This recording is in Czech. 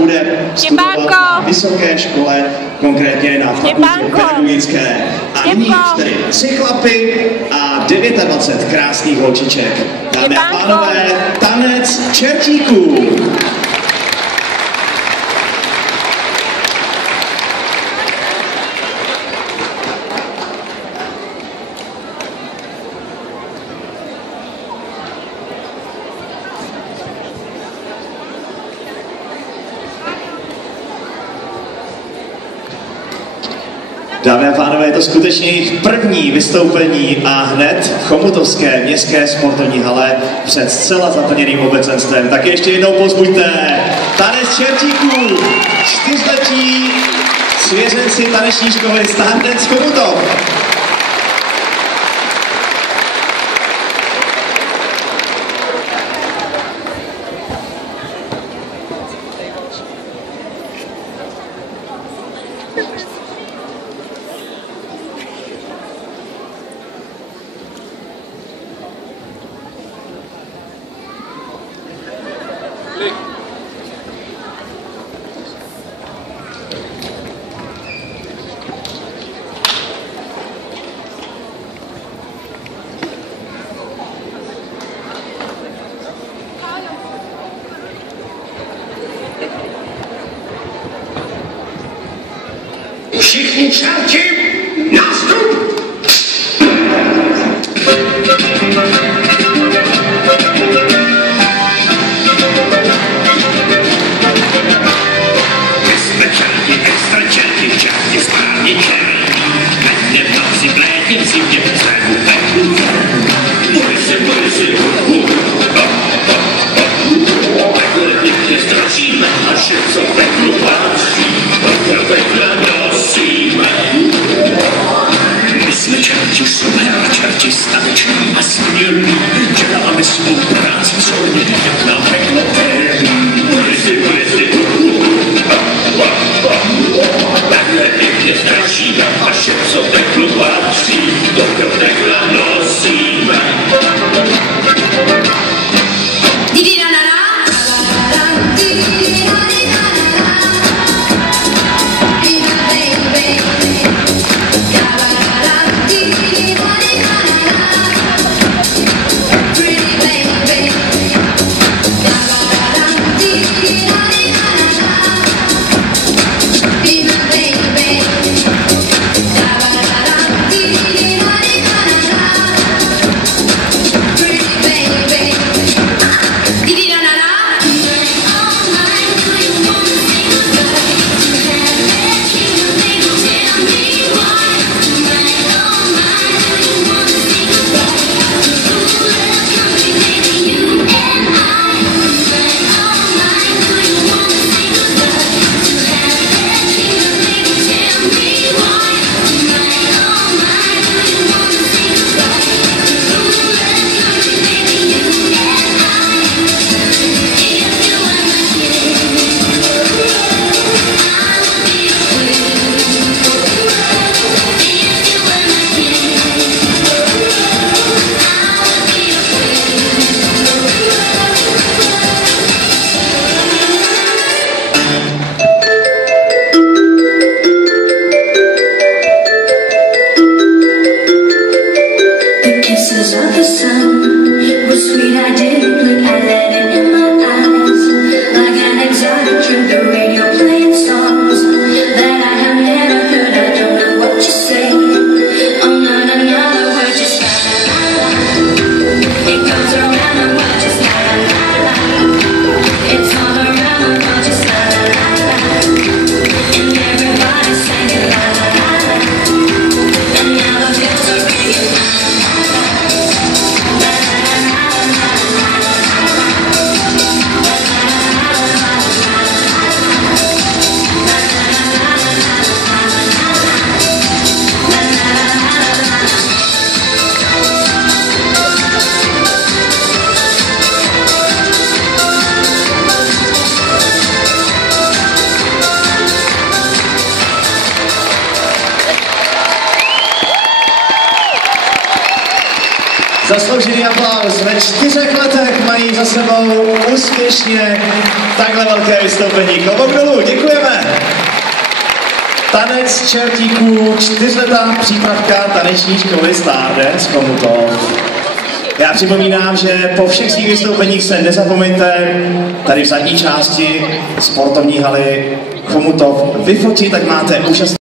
bude studovat na vysoké škole, konkrétně na fakultě pedagogické. A nyní už tedy 3 chlapy a 29 krásných holčiček. Dámy a pánové, tanec čertíků. Dámy a pánové, je to skutečně jejich první vystoupení a hned v Chomutovské městské sportovní hale před zcela zaplněným obecenstvem. Tak ještě jednou pozbuďte tanec čertíků, 4letí svěřenci taneční školy Stardance Chomutov. Všichni čerti, nástup! My jsme čerti, extra čerti, čerti správně čerti. Vedne v noci, v létě, v zimě, v zému, peklu. Boj si, takhle pěkně strašíme, a vše, co peklu patří, pekla nosíme. My jsme čerti super, čerti stavičný a směrný, děláme svou práci vzorně, jak nám peklo verní. Boj si, takhle pěkně strašíme, a vše, co peklu patří, pekla nosíme. Zasloužený aplaus. Ve 4 letech mají za sebou úspěšně takhle velké vystoupení. Klobouk dolů, děkujeme. Tanec čertíků, 4letá přípravka taneční školy Stardance Chomutov. Já připomínám, že po všech svých vystoupeních se nezapomeňte tady v zadní části sportovní haly Chomutov vyfotit, tak máte úžasný